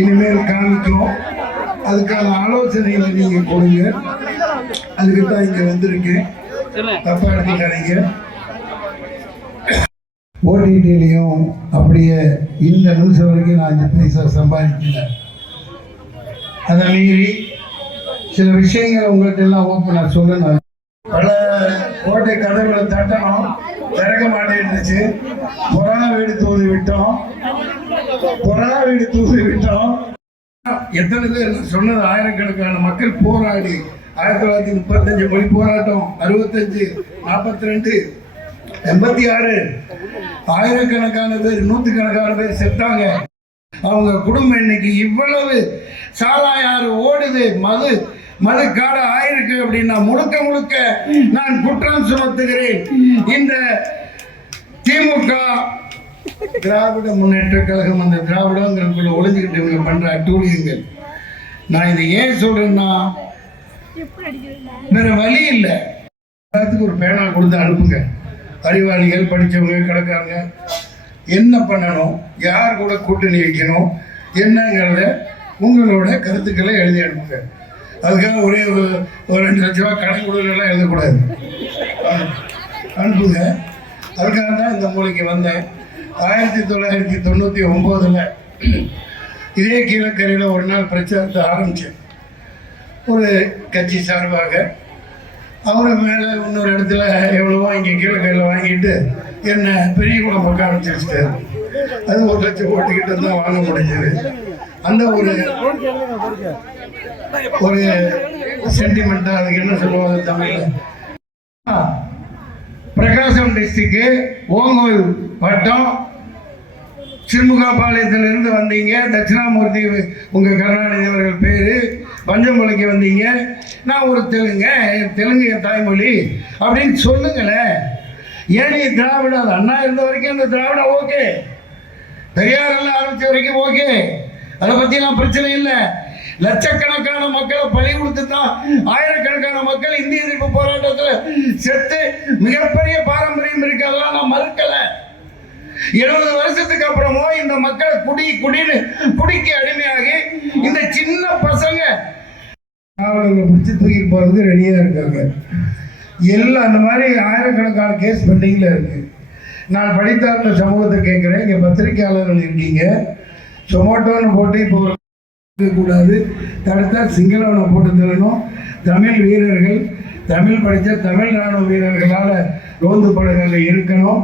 இனிமேல் காமிக்கும் அதுக்கான ஆலோசனைகளை நீங்க கொடுங்க. அதுக்கு தான் இங்க வந்திருக்கேன். தப்பா எடுத்துக்காதீங்க. ஓடிடிலையும் அப்படியே இந்த நிமிஷம் வரைக்கும் நான் அஞ்சு பைசா சம்பாதிக்கல. அதை மீறி சில விஷயங்களை உங்கள்கிட்ட எல்லாம் ஓப்பனாக சொல்லணும். பல கோட்டை கதவுகளை தட்டணும். திறக்க மாட்டேன்னுச்சு. கொரோனா வீடு தூது விட்டோம். பொறா வீடு தூசி விட்டோம். எத்தனை பேர் நான் சொன்னது ஆயிரக்கணக்கான மக்கள் போராடி ஆயிரத்தி தொள்ளாயிரத்தி முப்பத்தஞ்சு மொழி போராட்டம் அறுபத்தஞ்சு நாற்பத்தி ரெண்டு எண்பத்தி ஆறு ஆயிரக்கணக்கான பேர் நூற்றுக்கணக்கான பேர் செத்தாங்க. அவங்க குடும்பம் இன்னைக்கு இவ்வளவு சாலாயாறு ஓடுது. மது மது காடு ஆயிருக்கு அப்படின்னா முழுக்க முழுக்க நான் குற்றம் சுமத்துகிறேன். இந்த திமுக திராவிட முன்னேற்ற கழகம் அந்த திராவிடங்கிறதுக்குள்ள ஒளிஞ்சுக்கிட்டு இவங்க பண்ற அட்டூழியங்கள். நான் இதை ஏன் சொல்றேன்னா வேற வழி இல்லை. எல்லாத்துக்கும் ஒரு பேனா கொடுத்து அனுப்புங்க. அறிவாளிகள் படித்தவங்க கிடக்காங்க என்ன பண்ணணும் யார் கூட கூட்டணி வைக்கணும் என்னங்கிறத உங்களோட கருத்துக்களை எழுதி அனுப்புங்க. அதுக்காக ஒரே ஒரு ஒரு ரெண்டு லட்ச ரூபா கடன் கொடுக்கலாம் எழுதக்கூடாது. அனுப்புங்க. அதுக்காக தான் இந்த மூலைக்கு வந்தேன். ஆயிரத்தி தொள்ளாயிரத்தி தொண்ணூற்றி ஒம்போதில் இதே கீழக்கரையில் ஒரு நாள் பிரச்சாரத்தை ஆரம்பித்தேன் ஒரு கட்சி சார்பாக. அவரை மேலே இன்னொரு இடத்துல எவ்வளவோ இங்கே கீழக்கையில் வாங்கிட்டு என்ன பெரிய குளம் பக்கம் அனுப்பிச்சு அது ஒரு லட்சம் ஓட்டுக்கிட்ட தான் வாங்க முடிஞ்சது. அந்த ஒரு ஒரு சென்டிமெண்ட்டாக அதுக்கு என்ன சொல்லுவாங்க தமிழில்? பிரகாசம் டிஸ்ட்ரிக்ட் ஓங்கோல் வட்டம் சிறுமுகாபாளையத்திலிருந்து வந்தீங்க. தட்சிணாமூர்த்தி உங்கள் கருணாநிதி அவர்கள் பேர். பஞ்சமொழிக்கு வந்தீங்க. நான் ஒரு தெலுங்க என் தெலுங்கு என் தாய்மொழி அப்படின்னு சொல்லுங்களேன். ஏன் திராவிட திராவிடம் அது அண்ணா இருந்த வரைக்கும் அந்த திராவிடம் ஓகே. பெரியார் எல்லாம் வரைக்கும் ஓகே. அதை பற்றிலாம் பிரச்சனை இல்லை. லட்சக்கணக்கான மக்களை பழி கொடுத்து தான் ஆயிரக்கணக்கான மக்கள் இந்திய எதிர்ப்பு போராட்டத்தில் செத்து மிகப்பெரிய பாரம்பரியம் இருக்கு. அதெல்லாம் நான் மறுக்கலை. இருபது வருஷத்துக்கு அப்புறமோ இந்த மக்கள் குடி குடின்னு குடிக்கு அடிமையாகி இந்த சின்ன பசங்க காவலர்களை பிடிச்சி தூக்கிட்டு போறதுக்கு ரெடியா இருக்காங்க. எல்லாம் அந்த மாதிரி ஆயிரக்கணக்கான கேஸ் பெண்டிங்ல இருக்கு. நான் படித்தார்ந்த சமூகத்தை கேட்குறேன். இங்கே பத்திரிகையாளர்கள் இருக்கீங்க. சொமோட்டோன்னு போட்டு இப்போ ஒரு கூடாது தடுத்தா சிங்களவனை போட்டு தரணும் தமிழ் வீரர்கள் தமிழ் படித்த தமிழ் ராணுவ வீரர்களால் ரோந்து படங்களில் இருக்கணும்.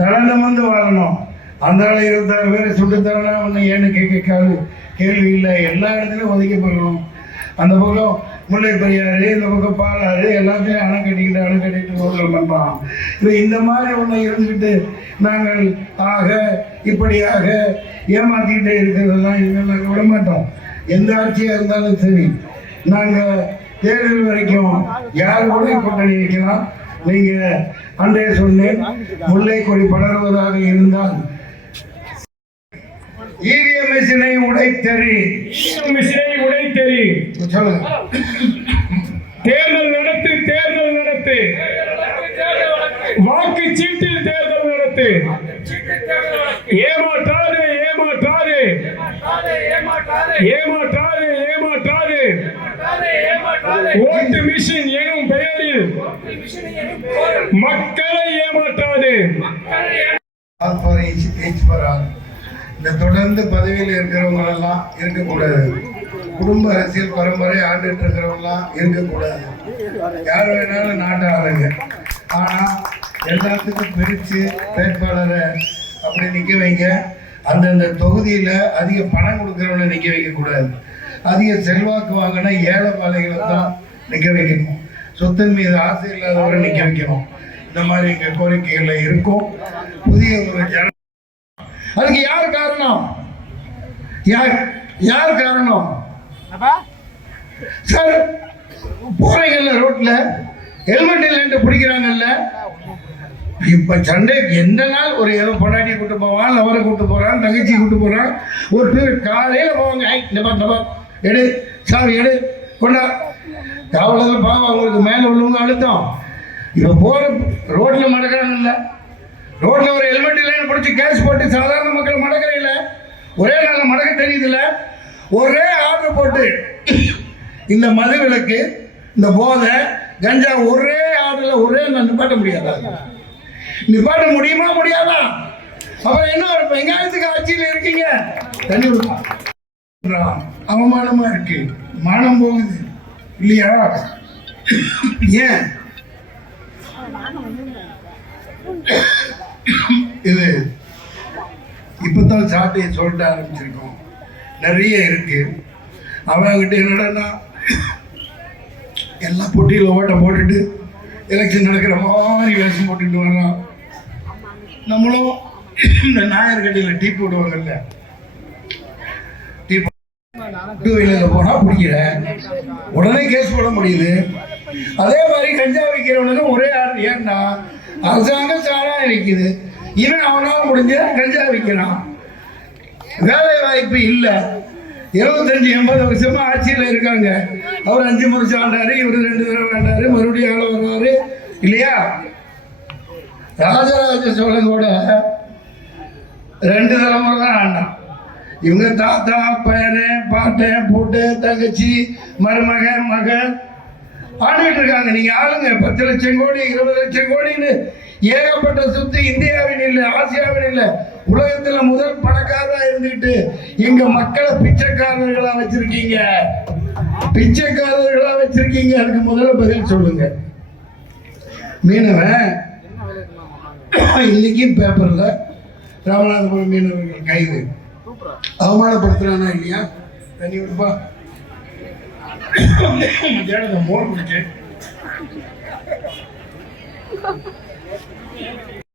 தளர்ந்து வந்து வாழணும். அந்த ஆள் இருபத்தாறு பேர் சுட்டு தரணும் ஒன்று ஏன்னு கேட்க கேள்வி- கேள்வி இல்லை. எல்லா இடத்துலையும் ஒதுக்கப்படணும் அந்த பக்கம் முல்லை பெரியாறு இந்த பக்கம் பாலாறு எல்லாத்தையும் அணை கட்டிக்கிட்டு அணை கட்டிட்டு ரோட்டில் பண்ணுறான் இப்போ இந்த மாதிரி ஒன்று இருந்துக்கிட்டு நாங்கள் ஆக இப்படியாக ஏமாத்திக்கிட்டே இருக்கிறதெல்லாம் இனிமேல் நாங்கள் விட மாட்டோம். எந்த ஆட்சியாக இருந்தாலும் சரி. நாங்கள் தேர்தல் வரைக்கும் யார் கூட கூட்டணி வைக்கலாம் நீங்க அன்றே சொன்னேன் முல்லை கொடி படர்வதாக இருந்தால் இவிஎம் மிஷினை உடைத்தறி. மிஷினை உடைத்தெறி. சொல்லுங்க. தேர்தல் நடத்து தேர்தல் நடத்து. வாக்கு சீட்டில் தேர்தல் நடத்து. ஏமாற்றாது ஏமாற்றாது. ஏமாற்றாது ஏமாற்றாது. ஓட்டு மிஷின் எனும் மக்களை ஏமாற்றாது. ஆல் ஃபார் ஃபார் ஆல் இந்த தொடர்ந்து பதவியில் இருக்கிறவங்க எல்லாம் இருக்கக்கூடாது. குடும்ப அரசியல் பரம்பரை ஆண்டுட்டு இருக்கிறவங்களாம் இருக்கக்கூடாது. யார் வேணாலும் நாட்டை ஆளுங்க. ஆனால் எல்லாத்துக்கும் பிரித்து வேட்பாளரை அப்படி நிற்க வைங்க. அந்தந்த தொகுதியில் அதிக பணம் கொடுக்குறவனை நிற்க வைக்கக்கூடாது. அதிக செல்வாக்கு வாங்கின ஏழை பாலைகளை தான் நிற்க வைக்கணும். சொத்தின் மீது ஆசை இல்லாதவரை நிற்க வைக்கணும். இந்த மாதிரி எங்கள் கோரிக்கைகளில் இருக்கும். புதிய ஒரு ஜன அதுக்கு யார் காரணம்? யார் யார் காரணம்? சார் போறீங்கல்ல ரோட்ல ஹெல்மெட் இல்லைன்ட்டு பிடிக்கிறாங்கல்ல. இப்ப சண்டை எந்த நாள் ஒரு ஏதோ பொண்டாட்டி கூட்டு போவான் லவரை கூட்டு போறான் தங்கச்சி கூட்டு போறான்? ஒரு பேர் காலையில போவாங்க. ஐ, இந்த பார், எடு சாவி எடு கொண்டா. காவலர்கள் பாவம். அவங்களுக்கு மேல உள்ளவங்க அழுத்தம். இப்ப ரோட்டில் ரோட்ல மடக்கிறாங்கல்ல ரோட்டில் ஒரு ஹெல்மெட் இல்லைன்னு பிடிச்சி கேஸ் போட்டு சாதாரண மக்கள் மடக்கிற இல்லை. ஒரே நாளில் மடக்க தெரியுதுல ஒரே ஆர்டர் போட்டு இந்த மது விளக்கு இந்த போதை கஞ்சா ஒரே ஆர்டரில் ஒரே நான் நிப்பாட்ட முடியாதா? நிப்பாட்ட முடியுமா முடியாதா? அப்புறம் என்ன ஒரு வெங்காயத்துக்கு ஆட்சியில் இருக்கீங்க? தண்ணி விடுவான் அவமானமாக இருக்கு. மானம் போகுது. இல்லையா? ஏன்? இது இப்பதான் சாட்டையை சொல்லிட்டு ஆரம்பிச்சிருக்கோம். நிறைய இருக்கு. அவன்கிட்ட என்னடன்னா எல்லா போட்டியில் ஓட்ட போட்டுட்டு எலெக்ஷன் நடக்கிற மாதிரி வேஷம் போட்டுட்டு வரலாம் நம்மளும் இந்த நாயர்கடியில் டீ போடுவாங்கல்ல. டீ டூ வீலரில் போனால் பிடிக்கிற உடனே கேஸ் போட முடியுது. அதே மாதிரி கஞ்சா வைக்கிறவனுக்கும் ஒரே ஆள் ஏன்னா அரசாங்கம் சாராயம் விற்குது இவன் அவனால் முடிஞ்ச கஞ்சா விற்கிறான் வேலை வாய்ப்பு இல்லை. இருபத்தஞ்சி எண்பது வருஷமா ஆட்சியில் இருக்காங்க. அவர் அஞ்சு வருஷம் ஆண்டாரு இவர் ரெண்டு தடவை ஆண்டாரு மறுபடியும் ஆள வர்றாரு இல்லையா? ராஜராஜ சோழன் கூட ரெண்டு தலைமுறை தான் ஆண்டான். இவங்க தாத்தா பையன் பாட்டன் பூட்டு தங்கச்சி மருமகன் மகன் ஆண்டுகிட்டு இருக்காங்க. நீங்க ஆளுங்க. பத்து லட்சம் கோடி இருபது லட்சம் கோடின்னு ஏகப்பட்ட சொத்து இந்தியாவின் இல்லை ஆசியாவின் இல்லை. உலகத்துல முதல் பணக்காரா இருந்துட்டு எங்க மக்களை பிச்சைக்காரர்களா வச்சிருக்கீங்க. பிச்சைக்காரர்களா வச்சிருக்கீங்க. அதுக்கு முதல்ல பதில் சொல்லுங்க. மீனவன் இன்னைக்கும் பேப்பர்ல ராமநாதபுரம் மீனவர்கள் கைது. அவமானப்படுத்துறானா இல்லையா? தண்ணி விடுப்பா. மோர் குடிக்க. 確かに。